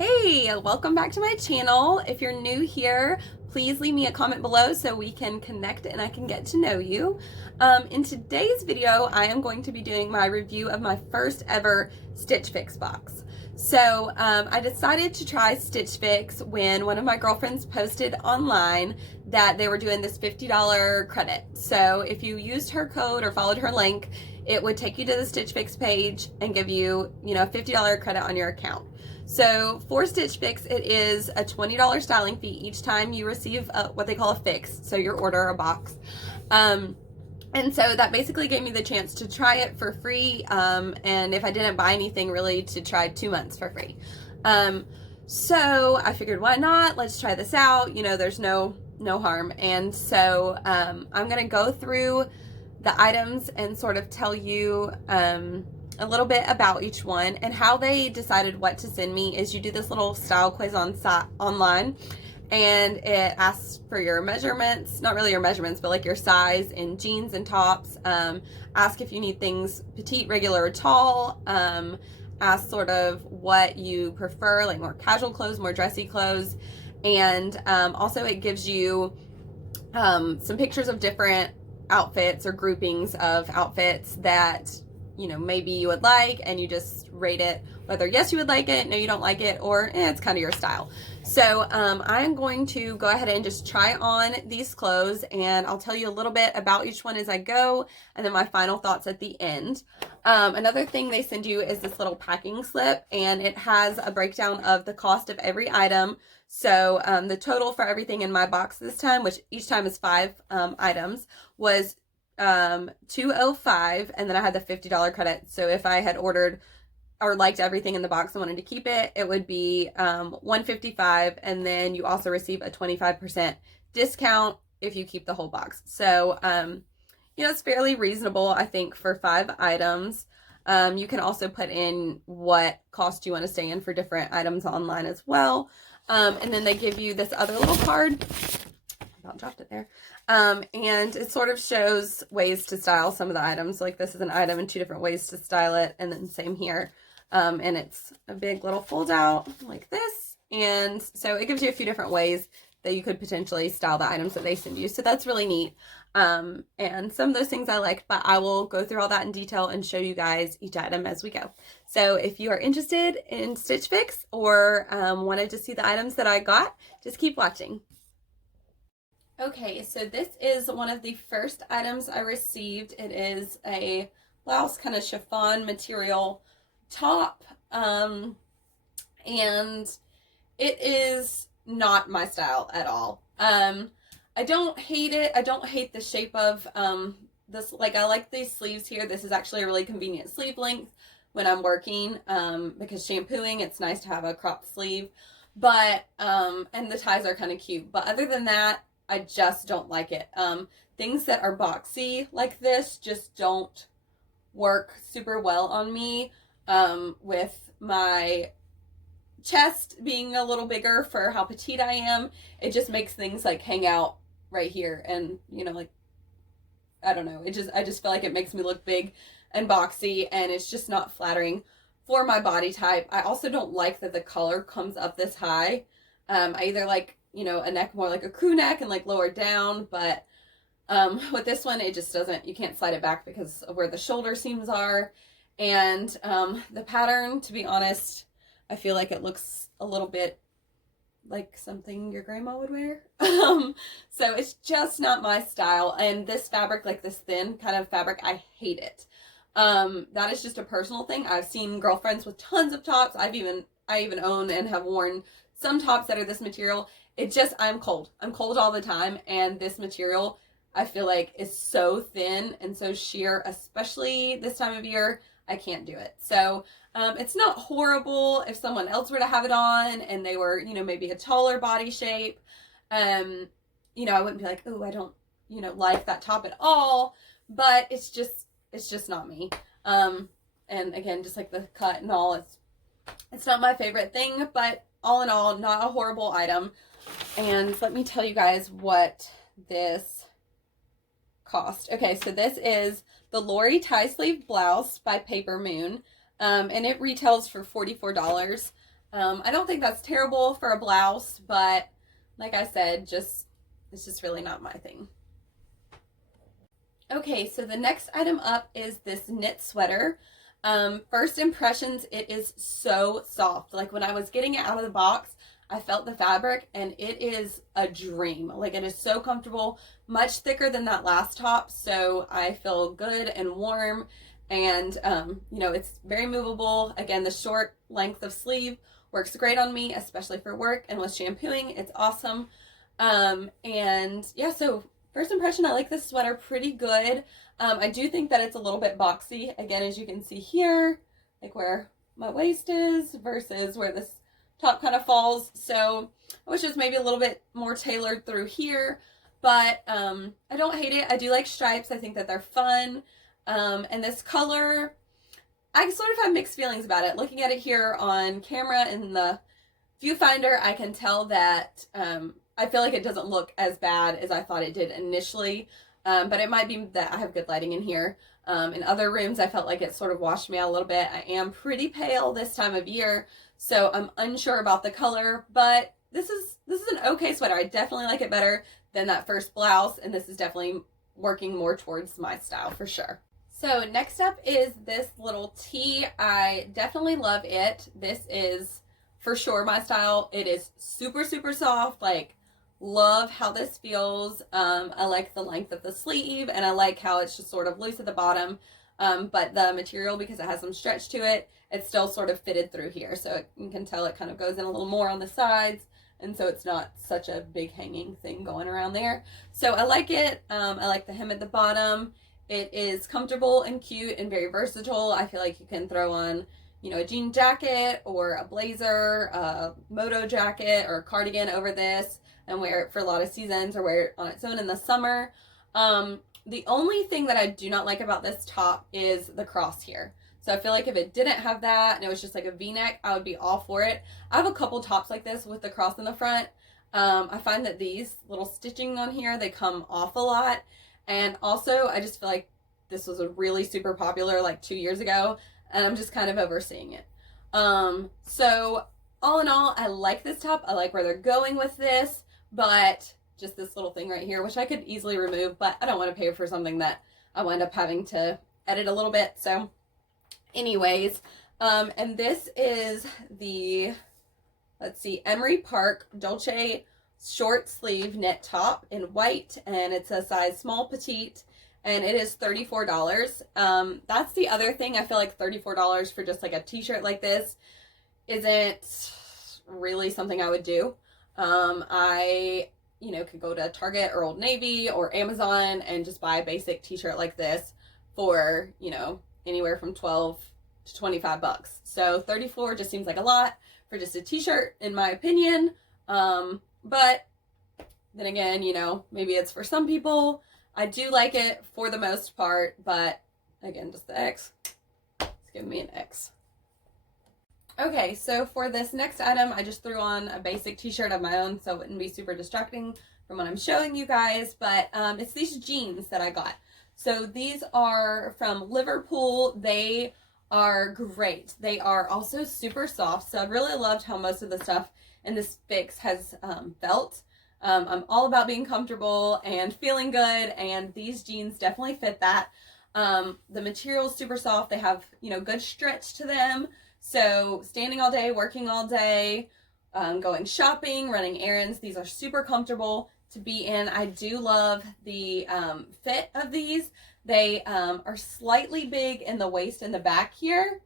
Hey, welcome back to my channel. If you're new here, please leave me a comment below so we can connect and I can get to know you. In today's video, I am going to be doing my review of my first ever Stitch Fix box. So I decided to try Stitch Fix when one of my girlfriends posted online that they were doing this $50 credit. So if you used her code or followed her link, it would take you to the Stitch Fix page and give you, a $50 credit on your account. So for Stitch Fix, it is a $20 styling fee each time you receive what they call a fix, so your order a box. And so that basically gave me the chance to try it for free, and if I didn't buy anything, really to try 2 months for free. So I figured, why not? Let's try this out. There's no harm. And so I'm gonna go through the items and sort of tell you a little bit about each one. And how they decided what to send me is you do this little style quiz online, and it asks for your measurements, not really your measurements, but like your size in jeans and tops. Ask if you need things petite, regular, or tall. Ask sort of what you prefer, like more casual clothes, more dressy clothes. And also it gives you some pictures of different outfits or groupings of outfits that maybe you would like, and you just rate it whether yes you would like it, no you don't like it, or it's kind of your style. So I'm going to go ahead and just try on these clothes, and I'll tell you a little bit about each one as I go, and then my final thoughts at the end. Another thing they send you is this little packing slip, and it has a breakdown of the cost of every item. So the total for everything in my box this time, which each time is 5 items, was $205, and then I had the $50 credit. So if I had ordered or liked everything in the box and wanted to keep it, it would be $155, and then you also receive a 25% discount if you keep the whole box. So it's fairly reasonable, I think, for 5 items. You can also put in what cost you want to stay in for different items online as well. And then they give you this other little card. About dropped it there. And it sort of shows ways to style some of the items. Like this is an item and 2 different ways to style it, and then same here. And it's a big little fold out like this. And so it gives you a few different ways that you could potentially style the items that they send you. So that's really neat. And some of those things I like, but I will go through all that in detail and show you guys each item as we go. So if you are interested in Stitch Fix or wanted to see the items that I got, just keep watching. Okay, so this is one of the first items I received. It is a blouse, kind of chiffon material top, and it is not my style at all. I don't hate it. I don't hate the shape of this. Like, I like these sleeves here. This is actually a really convenient sleeve length when I'm working, because shampooing, it's nice to have a cropped sleeve. But and the ties are kind of cute. But other than that, I just don't like it. Things that are boxy like this just don't work super well on me, with my chest being a little bigger for how petite I am. It just makes things like hang out right here, and like, I don't know, I just feel like it makes me look big and boxy, and it's just not flattering for my body type. I also don't like that the collar comes up this high. I either like a neck more like a crew neck and like lower down, but with this one, it just doesn't, you can't slide it back because of where the shoulder seams are. And the pattern, to be honest, I feel like it looks a little bit like something your grandma would wear. So it's just not my style. And this fabric, like this thin kind of fabric, I hate it. That is just a personal thing. I've seen girlfriends with tons of tops. I even own and have worn some tops that are this material. It just, I'm cold all the time, and this material I feel like is so thin and so sheer, especially this time of year. I can't do it. So it's not horrible if someone else were to have it on and they were maybe a taller body shape. I wouldn't be like, oh, I don't like that top at all, but it's just not me. And again, just like the cut and all, it's not my favorite thing, but all in all, not a horrible item. And let me tell you guys what this cost. Okay, so this is the Lori tie sleeve blouse by Paper Moon, and it retails for $44. I don't think that's terrible for a blouse, but like I said, it's just really not my thing. Okay, so the next item up is this knit sweater. First impressions, it is so soft. Like when I was getting it out of the box, I felt the fabric and it is a dream. Like it is so comfortable, much thicker than that last top. So I feel good and warm and, you know, it's very movable. Again, the short length of sleeve works great on me, especially for work and with shampooing. It's awesome. And yeah, so first impression, I like this sweater pretty good. I do think that it's a little bit boxy. Again, as you can see here, like where my waist is versus where this top kind of falls. So I wish it was maybe a little bit more tailored through here, but I don't hate it. I do like stripes. I think that they're fun. And this color, I sort of have mixed feelings about it. Looking at it here on camera in the viewfinder, I can tell that I feel like it doesn't look as bad as I thought it did initially, but it might be that I have good lighting in here. In other rooms, I felt like it sort of washed me out a little bit. I am pretty pale this time of year, so I'm unsure about the color, but this is an okay sweater. I definitely like it better than that first blouse, and this is definitely working more towards my style for sure. So next up is this little tee. I definitely love it. This is for sure my style. It is super, super soft. Like, love how this feels. I like the length of the sleeve, and I like how it's just sort of loose at the bottom. But the material, because it has some stretch to it, it's still sort of fitted through here. So you can tell it kind of goes in a little more on the sides. And so it's not such a big hanging thing going around there. So I like it. I like the hem at the bottom. It is comfortable and cute and very versatile. I feel like you can throw on, you know, a jean jacket or a blazer, a moto jacket or a cardigan over this and wear it for a lot of seasons, or wear it on its own in the summer. The only thing that I do not like about this top is the cross here. So I feel like if it didn't have that and it was just like a v-neck, I would be all for it. I have a couple tops like this with the cross in the front. I find that these little stitching on here, they come off a lot. And also, I just feel like this was a really super popular like 2 years ago, and I'm just kind of overseeing it. So all in all, I like this top. I like where they're going with this, but just this little thing right here, which I could easily remove, but I don't want to pay for something that I wind up having to edit a little bit. So anyways, and this is the, let's see, Emery Park Dolce short sleeve knit top in white, and it's a size small petite, and it is $34. That's the other thing. I feel like $34 for just like a t-shirt like this isn't really something I would do. I, you know, could go to Target or Old Navy or Amazon and just buy a basic t-shirt like this for, you know, anywhere from 12 to 25 bucks. So 34 just seems like a lot for just a t-shirt in my opinion. But then again, you know, maybe it's for some people. I do like it for the most part, but again, just the X. It's giving me an X. Okay, so for this next item, I just threw on a basic t-shirt of my own so it wouldn't be super distracting from what I'm showing you guys, but it's these jeans that I got. So these are from Liverpool. They are great. They are also super soft, so I really loved how most of the stuff in this fix has felt. I'm all about being comfortable and feeling good, and these jeans definitely fit that. The material is super soft. They have, you know, good stretch to them. So standing all day, working all day, going shopping, running errands, these are super comfortable to be in. I do love the fit of these. They are slightly big in the waist and the back here.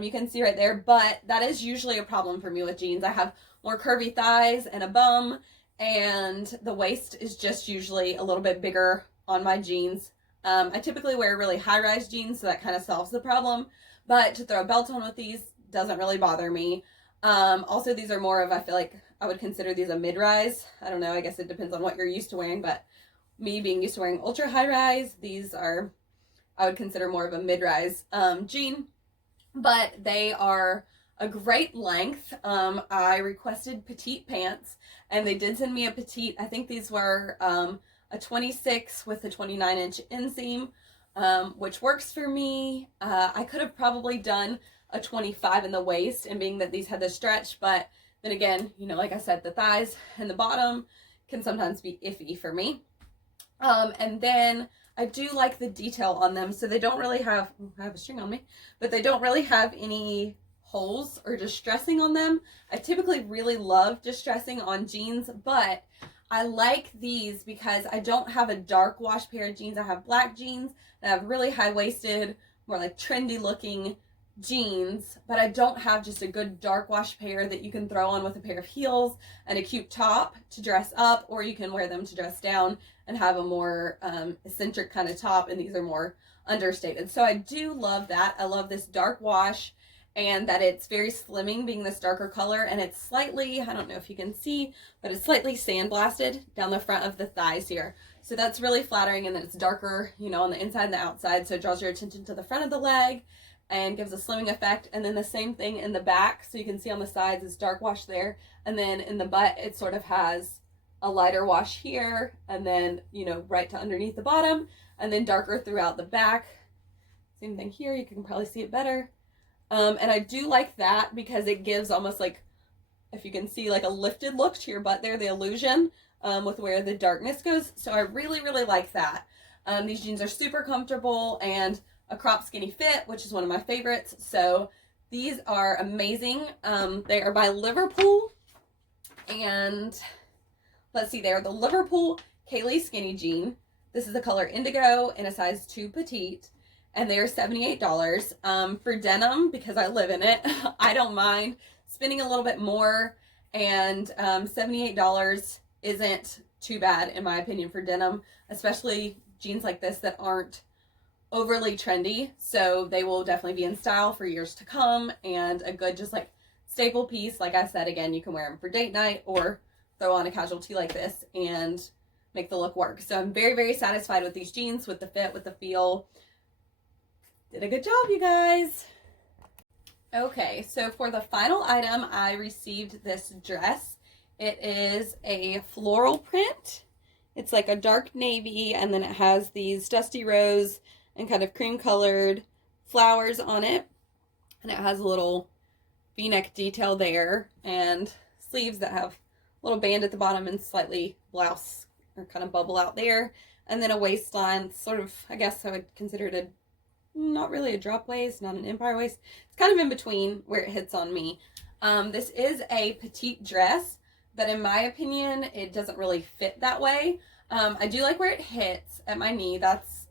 You can see right there, but that is usually a problem for me with jeans. I have more curvy thighs and a bum, and the waist is just usually a little bit bigger on my jeans. I typically wear really high-rise jeans, so that kind of solves the problem, but to throw a belt on with these doesn't really bother me. Also, these are more of, I feel like I would consider these a mid-rise. I don't know, I guess it depends on what you're used to wearing, but me being used to wearing ultra high-rise, these are, I would consider more of a mid-rise jean, but they are a great length. I requested petite pants, and they did send me a petite. I think these were a 26 with a 29-inch inseam, which works for me. I could have probably done a 25 in the waist, and being that these had the stretch, but then again, you know, like I said, the thighs and the bottom can sometimes be iffy for me. And then I do like the detail on them. So they don't really have, I have a string on me, but they don't really have any holes or distressing on them. I typically really love distressing on jeans, but I like these because I don't have a dark wash pair of jeans. I have black jeans and I have really high-waisted, more like trendy looking jeans, but I don't have just a good dark wash pair that you can throw on with a pair of heels and a cute top to dress up, or you can wear them to dress down and have a more eccentric kind of top, and these are more understated. So I do love that. I love this dark wash and that it's very slimming being this darker color, and it's slightly, I don't know if you can see, but it's slightly sandblasted down the front of the thighs here. So that's really flattering, and then it's darker, you know, on the inside and the outside, so it draws your attention to the front of the leg and gives a slimming effect. And then the same thing in the back, so you can see on the sides it's dark wash there, and then in the butt it sort of has a lighter wash here, and then, you know, right to underneath the bottom, and then darker throughout the back. Same thing here, you can probably see it better. And I do like that because it gives almost like, if you can see, like a lifted look to your butt there, the illusion with where the darkness goes. So I really, really like that. These jeans are super comfortable and a crop skinny fit, which is one of my favorites. So these are amazing. They are by Liverpool, and let's see, they're the Liverpool Kaylee Skinny Jean. This is the color indigo in a size 2 petite, and they're $78. For denim, because I live in it, I don't mind spending a little bit more, and $78 isn't too bad in my opinion for denim, especially jeans like this that aren't overly trendy, so they will definitely be in style for years to come, and a good just like staple piece. Like I said, again, you can wear them for date night or throw on a casual tee like this and make the look work. So I'm very, very satisfied with these jeans, with the fit, with the feel. Did a good job, you guys. Okay, so for the final item, I received this dress. It is a floral print. It's like a dark navy, and then it has these dusty rose and kind of cream colored flowers on it. And it has a little V-neck detail there, and sleeves that have a little band at the bottom and slightly blouse or kind of bubble out there. And then a waistline, sort of, I guess I would consider it a, not really a drop waist, not an empire waist. It's kind of in between where it hits on me. This is a petite dress, but in my opinion, it doesn't really fit that way. I do like where it hits at my knee. That's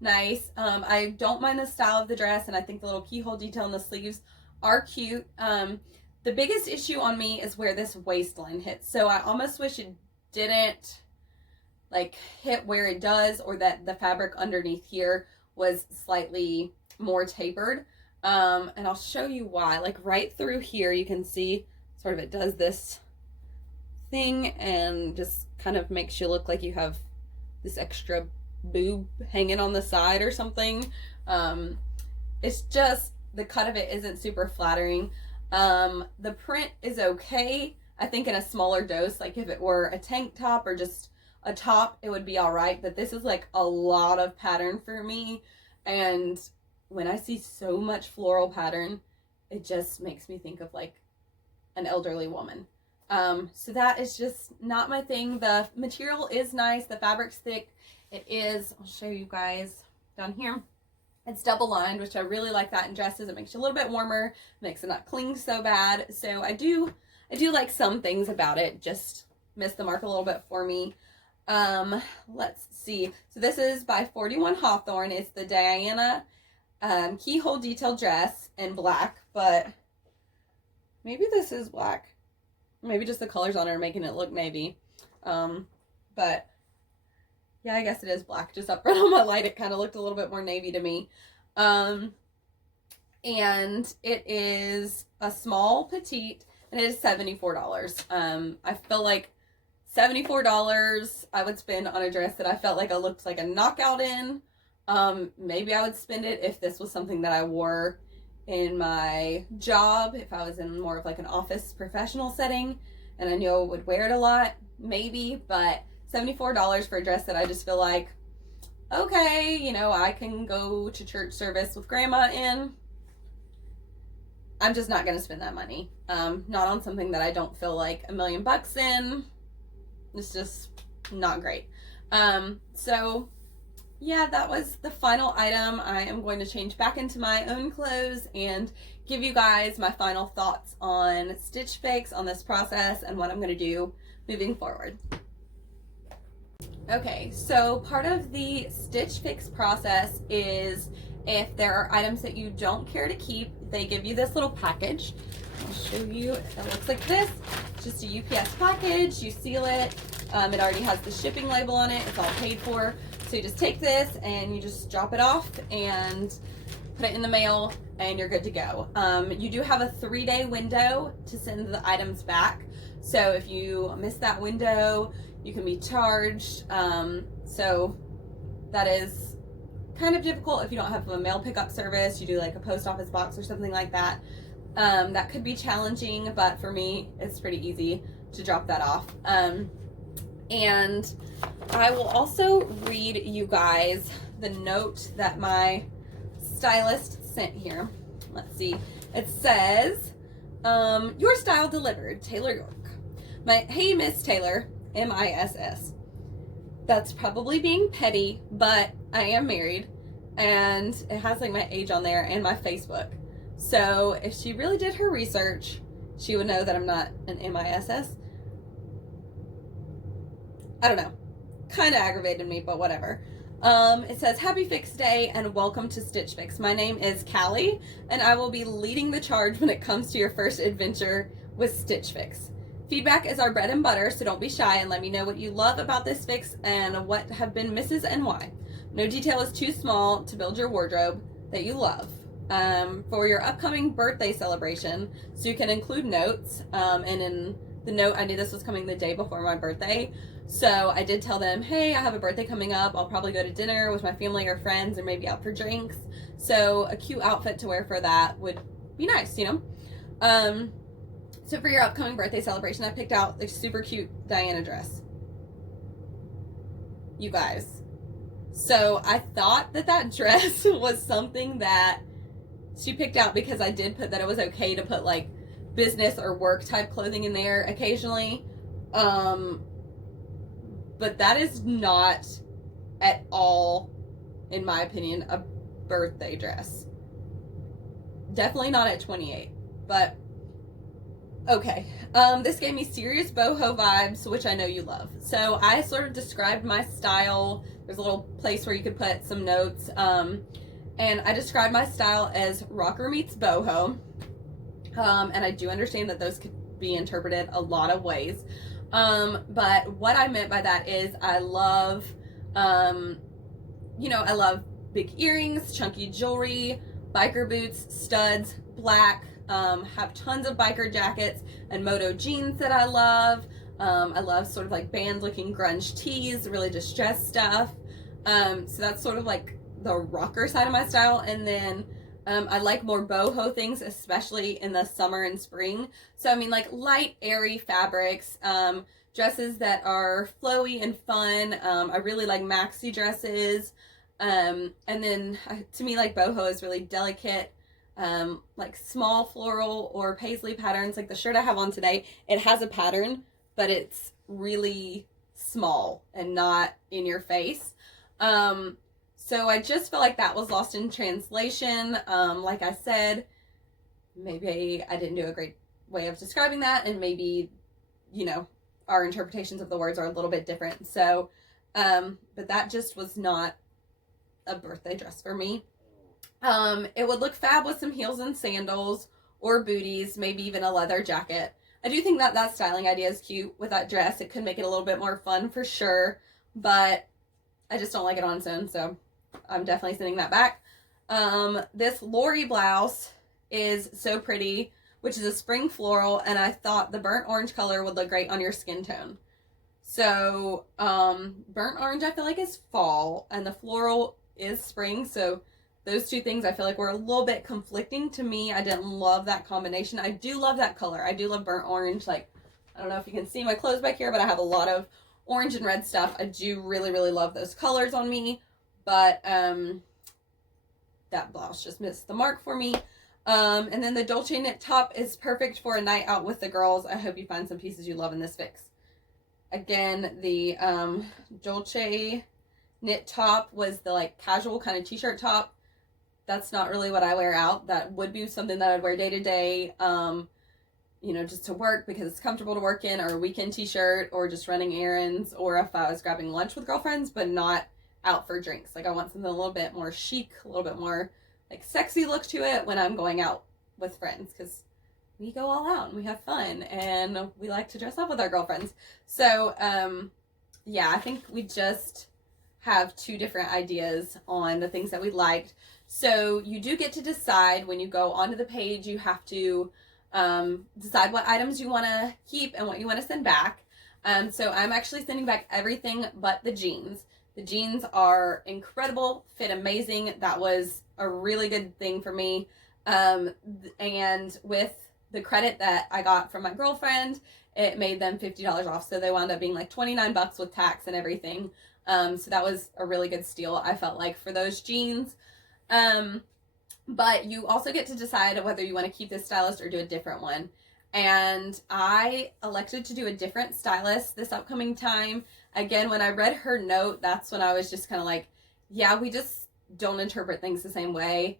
nice. I don't mind the style of the dress, and I think the little keyhole detail in the sleeves are cute. The biggest issue on me is where this waistline hits. So I almost wish it didn't like hit where it does, or that the fabric underneath here was slightly more tapered. And I'll show you why. Like right through here, you can see sort of it does this thing and just kind of makes you look like you have this extra boob hanging on the side or something. It's just, the cut of it isn't super flattering. The print is okay. I think in a smaller dose, like if it were a tank top or just a top, it would be all right. But this is like a lot of pattern for me. And when I see so much floral pattern, it just makes me think of like an elderly woman. So that is just not my thing. The material is nice. The fabric's thick. It is, I'll show you guys down here. It's double lined, which I really like that in dresses. It makes you a little bit warmer, makes it not cling so bad. So I do like some things about it, just missed the mark a little bit for me. Let's see. So this is by 41 Hawthorne. It's the Diana keyhole detail dress in black, but maybe this is black. Maybe just the colors on it are making it look navy. But yeah, I guess it is black. Just up front on my light, it kind of looked a little bit more navy to me. And it is a small petite, and it is $74. I feel like $74 I would spend on a dress that I felt like I looked like a knockout in. Maybe I would spend it if this was something that I wore in my job, if I was in more of like an office professional setting and I knew I would wear it a lot, maybe. But $74 for a dress that I just feel like, okay, you know, I can go to church service with grandma in. I'm just not going to spend that money. Not on something that I don't feel like $1,000,000 in. It's just not great. So yeah, that was the final item. I am going to change back into my own clothes and give you guys my final thoughts on Stitch Fix, on this process, and what I'm going to do moving forward. Okay, so part of the Stitch Fix process is if there are items that you don't care to keep, they give you this little package. I'll show you. It looks like this. It's just a UPS package. You seal it. It already has the shipping label on it. It's all paid for. So you just take this and you just drop it off and put it in the mail and you're good to go. You do have a 3-day window to send the items back. So if you miss that window, you can be charged. So that is kind of difficult if you don't have a mail pickup service. You do like a post office box or something like that. That could be challenging, but for me, it's pretty easy to drop that off. And I will also read you guys the note that my stylist sent here. Let's see. It says, your style delivered, Taylor York. Hey, Miss Taylor, MISS. That's probably being petty, but I am married, and it has like my age on there and my Facebook. So if she really did her research, she would know that I'm not an MISS. I don't know. Kind of aggravated me, but whatever. It says, Happy Fix Day and welcome to Stitch Fix. My name is Callie, and I will be leading the charge when it comes to your first adventure with Stitch Fix. Feedback is our bread and butter, so don't be shy and let me know what you love about this fix and what have been misses and why. No detail is too small to build your wardrobe that you love. For your upcoming birthday celebration, so you can include notes, and in the note, I knew this was coming the day before my birthday, so I did tell them, hey, I have a birthday coming up, I'll probably go to dinner with my family or friends or maybe out for drinks, so a cute outfit to wear for that would be nice, you know? So for your upcoming birthday celebration, I picked out a super cute Diana dress. You guys. So I thought that dress was something that she picked out because I did put that it was okay to put like business or work type clothing in there occasionally. But that is not at all, in my opinion, a birthday dress. Definitely not at 28, but okay. This gave me serious boho vibes, which I know you love. So I sort of described my style. There's a little place where you could put some notes. And I described my style as rocker meets boho. And I do understand that those could be interpreted a lot of ways. But what I meant by that is I love, I love big earrings, chunky jewelry, biker boots, studs, black, have tons of biker jackets and moto jeans that I love. I love sort of like band looking grunge tees, really distressed stuff. So that's sort of like the rocker side of my style. And then I like more boho things, especially in the summer and spring. So I mean like light, airy fabrics, dresses that are flowy and fun. I really like maxi dresses. And then to me like boho is really delicate, like small floral or paisley patterns. Like the shirt I have on today, it has a pattern, but it's really small and not in your face. So I just feel like that was lost in translation. Like I said, maybe I didn't do a great way of describing that, and maybe, our interpretations of the words are a little bit different. So, but that just was not a birthday dress for me. It would look fab with some heels and sandals or booties, maybe even a leather jacket. I do think that styling idea is cute with that dress. It could make it a little bit more fun for sure, but I just don't like it on its own, so I'm definitely sending that back. This Lori blouse is so pretty, which is a spring floral, and I thought the burnt orange color would look great on your skin tone. So, burnt orange I feel like is fall, and the floral is spring, so those two things I feel like were a little bit conflicting to me. I didn't love that combination. I do love that color. I do love burnt orange. Like, I don't know if you can see my clothes back here, but I have a lot of orange and red stuff. I do really, really love those colors on me, but that blouse just missed the mark for me. And then the Dolce knit top is perfect for a night out with the girls. I hope you find some pieces you love in this fix. Again, the Dolce knit top was the like casual kind of t-shirt top. That's not really what I wear out. That would be something that I'd wear day to day, you know, just to work because it's comfortable to work in, or a weekend t-shirt, or just running errands, or if I was grabbing lunch with girlfriends, but not out for drinks. Like I want something a little bit more chic, a little bit more like sexy look to it when I'm going out with friends, because we go all out and we have fun and we like to dress up with our girlfriends. So yeah, I think we just have two different ideas on the things that we liked. So you do get to decide when you go onto the page. You have to decide what items you want to keep and what you want to send back. So I'm actually sending back everything but the jeans. The jeans are incredible, fit amazing. That was a really good thing for me. And with the credit that I got from my girlfriend, it made them $50 off. So they wound up being like $29 with tax and everything. So that was a really good steal, I felt like, for those jeans. But you also get to decide whether you want to keep this stylist or do a different one. And I elected to do a different stylist this upcoming time. Again, when I read her note, that's when I was just kind of like, yeah, we just don't interpret things the same way.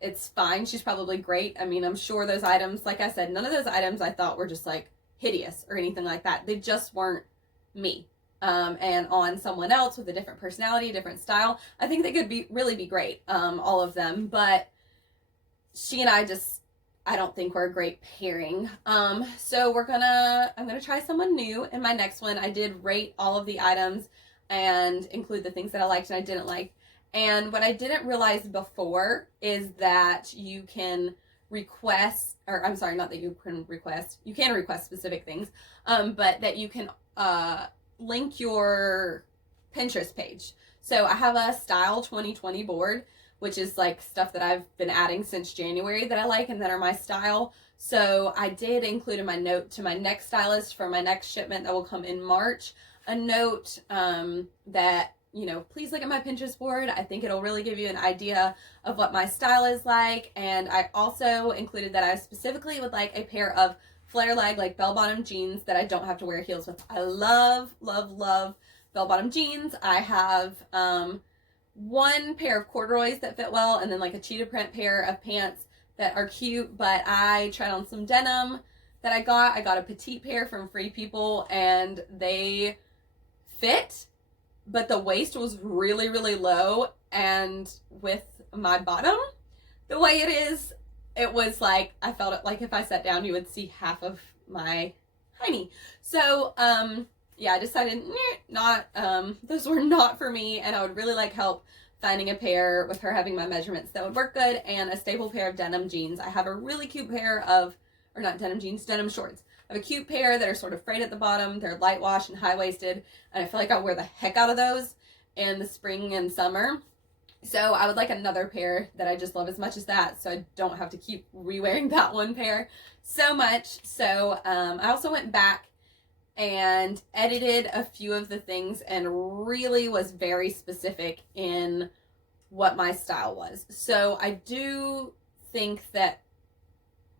It's fine. She's probably great. I mean, I'm sure those items, like I said, none of those items I thought were just like hideous or anything like that. They just weren't me. And on someone else with a different personality, different style, I think they could really be great, all of them. But she and I don't think we're a great pairing. So I'm gonna try someone new in my next one. I did rate all of the items and include the things that I liked and I didn't like. And what I didn't realize before is that you can request, or I'm sorry, not that you can request specific things, but that you can link your Pinterest page. So I have a Style 2020 board, which is like stuff that I've been adding since January that I like and that are my style. So I did include in my note to my next stylist for my next shipment that will come in March, a note that, you know, please look at my Pinterest board. I think it'll really give you an idea of what my style is like. And I also included that I specifically would like a pair of flare leg, like bell bottom jeans that I don't have to wear heels with. I love, love, love bell bottom jeans. I have one pair of corduroys that fit well, and then like a cheetah print pair of pants that are cute, but I tried on some denim that I got a petite pair from Free People, and they fit, but the waist was really, really low, and with my bottom the way it is, it was like, I felt it like if I sat down you would see half of my hiney. So yeah, I decided those were not for me, and I would really like help finding a pair with her having my measurements that would work good, and a staple pair of denim jeans. I have a really cute pair of, or not denim jeans, denim shorts. I have a cute pair that are sort of frayed at the bottom. They're light wash and high waisted, and I feel like I'll wear the heck out of those in the spring and summer. So I would like another pair that I just love as much as that, so I don't have to keep re-wearing that one pair so much. So I also went back and edited a few of the things and really was very specific in what my style was. So I do think that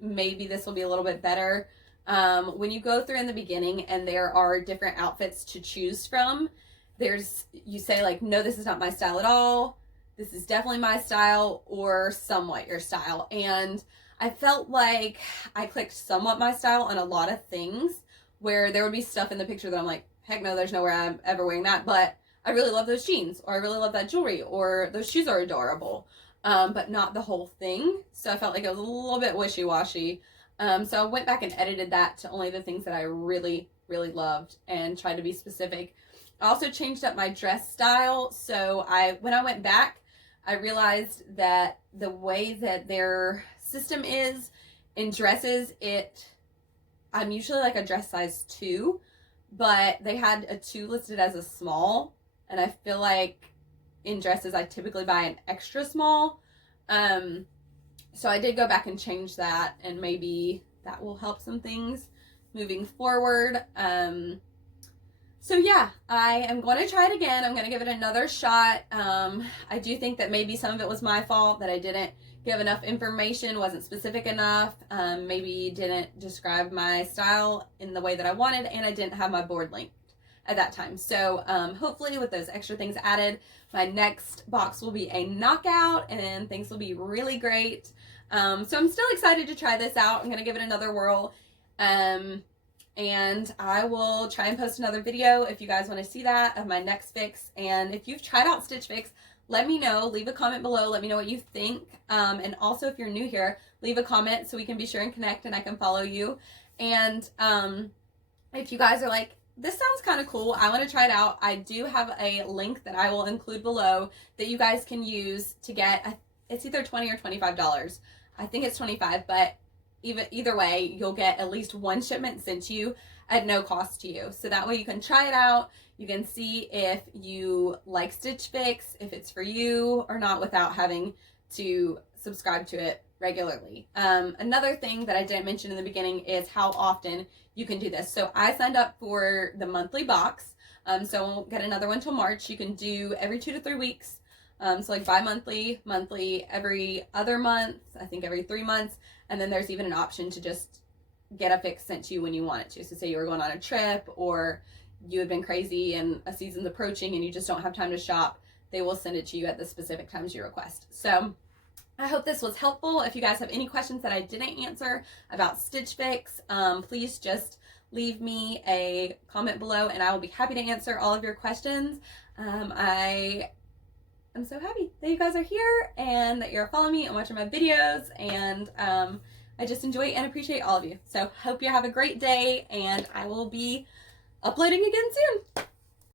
maybe this will be a little bit better. When you go through in the beginning and there are different outfits to choose from, you say like, no, this is not my style at all, this is definitely my style, or somewhat your style. And I felt like I clicked somewhat my style on a lot of things, where there would be stuff in the picture that I'm like, heck no, there's nowhere I'm ever wearing that, but I really love those jeans, or I really love that jewelry, or those shoes are adorable, but not the whole thing. So I felt like it was a little bit wishy-washy. So I went back and edited that to only the things that I really, really loved and tried to be specific. I also changed up my dress style. So when I went back, I realized that the way that their system is in dresses, I'm usually like a dress size 2, but they had a 2 listed as a small, and I feel like in dresses I typically buy an extra small. So I did go back and change that, and maybe that will help some things moving forward. So yeah, I am going to try it again. I'm going to give it another shot. I do think that maybe some of it was my fault, that I didn't give enough information, wasn't specific enough, maybe didn't describe my style in the way that I wanted, and I didn't have my board linked at that time. So hopefully with those extra things added, my next box will be a knockout and things will be really great. So I'm still excited to try this out. I'm going to give it another whirl. And I will try and post another video if you guys want to see that of my next fix. And if you've tried out Stitch Fix, let me know. Leave a comment below. Let me know what you think. And also, if you're new here, leave a comment so we can be sure and connect and I can follow you. And if you guys are like, this sounds kind of cool, I want to try it out, I do have a link that I will include below that you guys can use to get, it's either $20 or $25. I think it's $25, but either way, you'll get at least one shipment sent to you at no cost to you. So that way you can try it out. You can see if you like Stitch Fix, if it's for you or not, without having to subscribe to it regularly. Another thing that I didn't mention in the beginning is how often you can do this. So I signed up for the monthly box, so I won't get another one till March. You can do every 2 to 3 weeks. So like bi-monthly, monthly, every other month, I think every 3 months. And then there's even an option to just get a fix sent to you when you want it to. So say you were going on a trip or you had been crazy and a season's approaching and you just don't have time to shop, they will send it to you at the specific times you request. So I hope this was helpful. If you guys have any questions that I didn't answer about Stitch Fix, please just leave me a comment below and I will be happy to answer all of your questions. I am so happy that you guys are here and that you're following me and watching my videos, and I just enjoy and appreciate all of you. So hope you have a great day, and I will be uploading again soon.